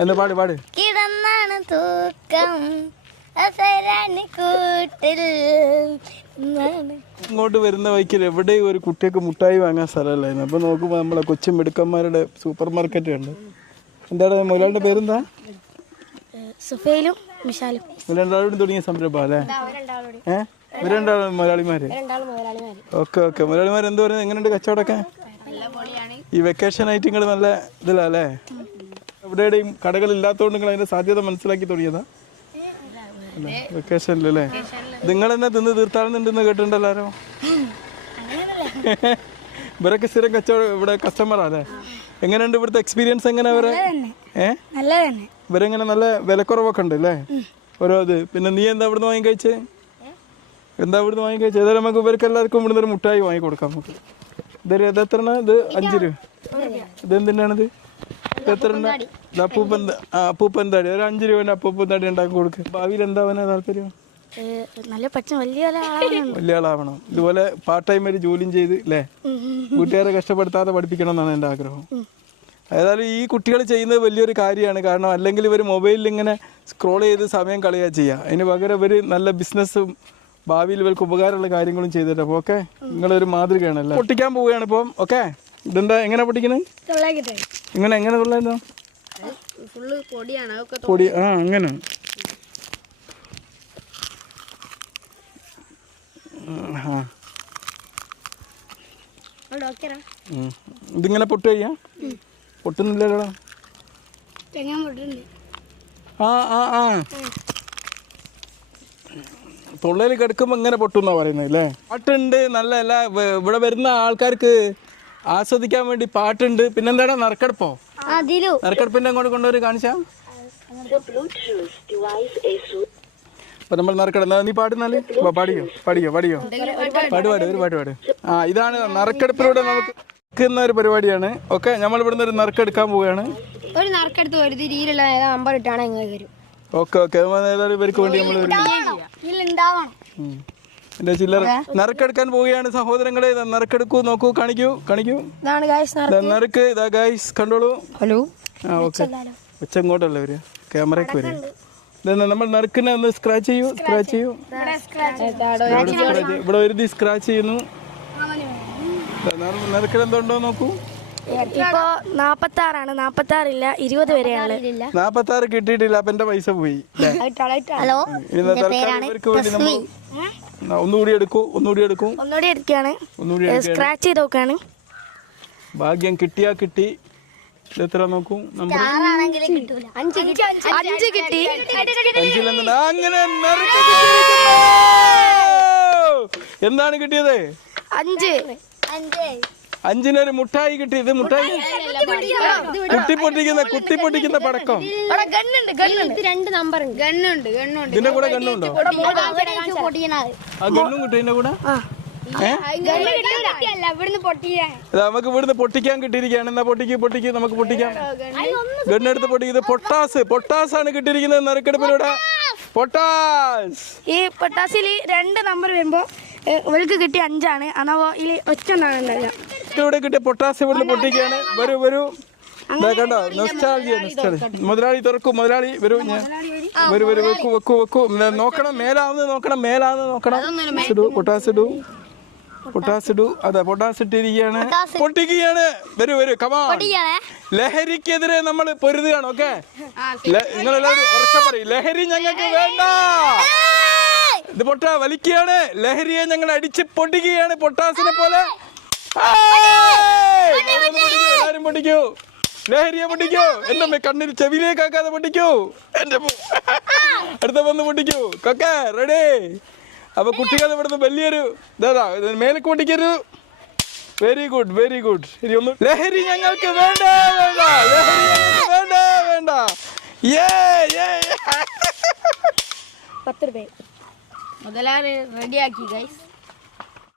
എന്താ പാട് പാട്. കിടന്നാണ് തൂക്കം ഇങ്ങോട്ട് വരുന്ന വഴിക്കിൽ എവിടെയും ഒരു കുട്ടിയൊക്കെ മുട്ടായി വാങ്ങാൻ സ്ഥലമല്ലായിരുന്നു. അപ്പൊ നോക്കുമ്പോ നമ്മളെ കൊച്ചു മിടുക്കന്മാരുടെ സൂപ്പർ മാർക്കറ്റ് ഉണ്ട്. എന്താണ് മുതലാളിയുടെ പേരെന്താ? സുഫൈലും മിഷാലും. രണ്ടാളോടും തുടങ്ങിയ സംരംഭം അല്ലേ? ഇവരുണ്ടാവും മുതലാളിമാര്. Okay okay. മുതലാളിമാർ എന്ത് പറയുന്നത്? എങ്ങനെയുണ്ട് കച്ചവടമൊക്കെ? ഈ വെക്കേഷൻ ആയിട്ട് നിങ്ങൾ നല്ല ഇതിലല്ലേ? എവിടെയും കടകൾ ഇല്ലാത്തതുകൊണ്ട് നിങ്ങൾ അതിന്റെ സാധ്യത മനസ്സിലാക്കി തുടങ്ങിയതാ? വെക്കേഷനിലല്ലേ? നിങ്ങൾ തന്നെ തിന്ന് തീർത്താളുന്നുണ്ടെന്ന് കേട്ടിട്ടുണ്ടല്ലോ. ഇവരൊക്കെ സ്ഥിരം കച്ചവടം ഇവിടെ കസ്റ്റമറാ അല്ലേ? എങ്ങനെയുണ്ട് ഇവിടുത്തെ എക്സ്പീരിയൻസ്? എങ്ങനെ ഇവരെ ഇവരെങ്ങനെ നല്ല വിലക്കുറവൊക്കെ ഉണ്ട് അല്ലേ ഓരോ ഇത്? പിന്നെ നീ എന്താ ഇവിടുന്ന് വാങ്ങി കഴിച്ചേ? എന്താ ഇവിടുന്ന് വാങ്ങി കഴിച്ചത്? ഏതായാലും നമുക്ക് ഇവർക്ക് എല്ലാവർക്കും ഇവിടുന്ന് ഒരു മുട്ടായി വാങ്ങി കൊടുക്കാം നമുക്ക്. ഇതൊരു എത്ര? ഇത് 5 രൂപ. ഇതെന്തിനാണിത്? എത്ര? അപ്പൂപ്പന്താടി. ഒരു 5 രൂപ അപ്പൂപ്പന്താടി ഉണ്ടാക്കി കൊടുക്കുക. ഭാവിയിൽ എന്താ അവനാ താല്പര്യം? വലിയ ആളാവണം. ഇതുപോലെ പാർട്ട് ടൈം ആയിട്ട് ജോലിയും ചെയ്ത് അല്ലേ? വീട്ടുകാരെ കഷ്ടപ്പെടുത്താതെ പഠിപ്പിക്കണം എന്നാണ് എൻ്റെ ആഗ്രഹം. ഏതായാലും ഈ കുട്ടികൾ ചെയ്യുന്നത് വലിയൊരു കാര്യമാണ്. കാരണം അല്ലെങ്കിൽ ഇവർ മൊബൈലിൽ ഇങ്ങനെ സ്ക്രോൾ ചെയ്ത് സമയം കളയുക ചെയ്യുക. അതിന് പകരം ഇവർ നല്ല ബിസിനസ്സും ഭാവിയിൽ ഇവർക്ക് ഉപകാരമുള്ള കാര്യങ്ങളും ചെയ്തിട്ട്. അപ്പോൾ ഓക്കെ, നിങ്ങളൊരു മാതൃകയാണല്ലോ. പൊട്ടിക്കാൻ പോവുകയാണ് ഇപ്പം. ഓക്കെ, ഇതെന്താ എങ്ങനെ പൊട്ടിക്കുന്നത്? എങ്ങനെ കൊള്ളായിരുന്നോ? പൊടി. ആ അങ്ങനെ. ഇതിങ്ങനെ പൊട്ടു കഴിയാ? പൊട്ടുന്നില്ലല്ലോ. തൊള്ളയിൽ കിടക്കുമ്പോ ഇങ്ങനെ പൊട്ടുന്നാ പറയുന്നത് അല്ലേ? പാട്ടുണ്ട് നല്ല അല്ല. ഇവിടെ വരുന്ന ആൾക്കാർക്ക് ആസ്വദിക്കാൻ വേണ്ടി പാട്ടുണ്ട്. പിന്നെന്താടാ നറുക്കെടുപ്പോ? നറുക്കെടുപ്പിന്റെ അങ്ങോട്ട് കൊണ്ടുവരും കാണിച്ചാ. അപ്പൊ നമ്മൾ നറുക്കെടുന്ന നീ പാടുന്നാല് പാടിയോ ഒരു പാട്ട് പാട്. ആ ഇതാണ് നറുക്കെടുപ്പിലൂടെ നമുക്ക് ഒരു പരിപാടിയാണ്. ഓക്കെ, നമ്മൾ ഇവിടുന്ന് ഒരു നറുക്കെടുക്കാൻ പോവുകയാണ്. ഒരു നറുക്കെടുത്ത് ഒരു രീതിയിലുള്ള നമ്പർ ഇട്ടാണ് ഓക്കെ ഓക്കെ. ഏതായാലും ഇവർക്ക് വേണ്ടി നമ്മൾ എന്റെ ചില്ലറ നറുക്കെടുക്കാൻ പോവുകയാണ് സഹോദരങ്ങളെ. നറുക്കെടുക്കൂ, നോക്കൂ, കാണിക്കൂ. നറുക്ക് ഇതാ ഗൈസ്, കണ്ടോളൂ. ഹലോ. ആ ഓക്കെ. ഉച്ച ഇങ്ങോട്ടല്ല വരിക, ക്യാമറയ്ക്ക് വരിക. നമ്മൾ നറുക്കിനെ ഒന്ന് സ്ക്രാച്ച് ചെയ്യൂ. ഇവിടെ ഒരു സ്ക്രാച്ച് ചെയ്യുന്നു. നറുക്കിന് എന്തുണ്ടോ നോക്കൂ. ഇപ്പൊ 46 46 20 വരെയാണ്. 46 കിട്ടിയിട്ടില്ല. അപ്പൊ എന്റെ പൈസ പോയി. ഹലോ, ഒന്നുകൂടി എടുക്കും. സ്ക്രാച്ച് ചെയ്ത് നോക്കാണ്. ഭാഗ്യം കിട്ടിയാ കിട്ടി. എത്ര നോക്കൂ. അഞ്ച് കിട്ടി. അങ്ങനെ എന്താണ് കിട്ടിയത്? 5 5-നൊരു മുട്ടായി കിട്ടി. ഇത് മുട്ടായി കുത്തിപ്പൊട്ടിക്കുന്ന പടക്കം. ഇതിന്റെ കൂടെ ഗണ്ണുണ്ടോ? ആ ഗണ്ണും കിട്ടും ഇതിന്റെ കൂടെ. നമുക്ക് ഇവിടുന്ന് പൊട്ടിക്കാൻ കിട്ടിയിരിക്കുകയാണ്. എന്നാ പൊട്ടിക്ക് നമുക്ക് പൊട്ടിക്കാം. ഗണ്ണെടുത്ത് പൊട്ടിക്കുന്നത് പൊട്ടാസാണ് കിട്ടിയിരിക്കുന്നത് നറുക്കെടുപ്പിലൂടെ. പൊട്ടാസ്. ഈ പൊട്ടാസിൽ 2 നമ്പർ വരുമ്പോ ഇവർക്ക് കിട്ടിയ 5 ആണ്. അന്നാ ഒറ്റ ഇവിടെ കിട്ടിയ പൊട്ടാസ് ഇവിടുന്ന് പൊട്ടിക്കുകയാണ്. വരൂ കണ്ടോ? നൊസ്റ്റാൾജിയ. മുതലാളി തുറക്കും. മുതലാളി വരൂ. വെക്കൂ. നോക്കണം, മേലാവുന്ന നോക്കണം. പൊട്ടാസ് ഇടൂ. അതെ, പൊട്ടാസ് ഇട്ടിരിക്കുകയാണ്. പൊട്ടിക്കുകയാണ്. വരൂ കമാ. ലഹരിക്കെതിരെ നമ്മൾ പൊരുതുകയാണ്. ഓക്കെ, നിങ്ങളെല്ലാവരും ഉറക്കെ പറയും, ലഹരി ഞങ്ങൾക്ക് വേണ്ട. ഇത് വലിക്കുകയാണ്. ലഹരിയെ ഞങ്ങൾ അടിച്ച് പൊട്ടിക്കുകയാണ്. പൊട്ടാസിനെ പോലെ എല്ലാരും പൊട്ടിക്കൂ. ലഹരിയെ പൊട്ടിക്കൂ. എന്റെ കണ്ണിൽ ചെവിയിലേക്കാക്കാതെ പൊട്ടിക്കൂ. എന്റെ അടുത്ത വന്ന് പൊട്ടിക്കൂ. കൊക്കെ റെഡി. അപ്പൊ കുട്ടികൾ ഇവിടുന്ന് വലിയൊരു മേലേക്ക് പൊട്ടിക്കരുത്. Very good. ഇനി ഒന്നും ലഹരി ഞങ്ങൾക്ക് വേണ്ട. മുതലാളി റെഡിയാക്കി ഗൈസ്.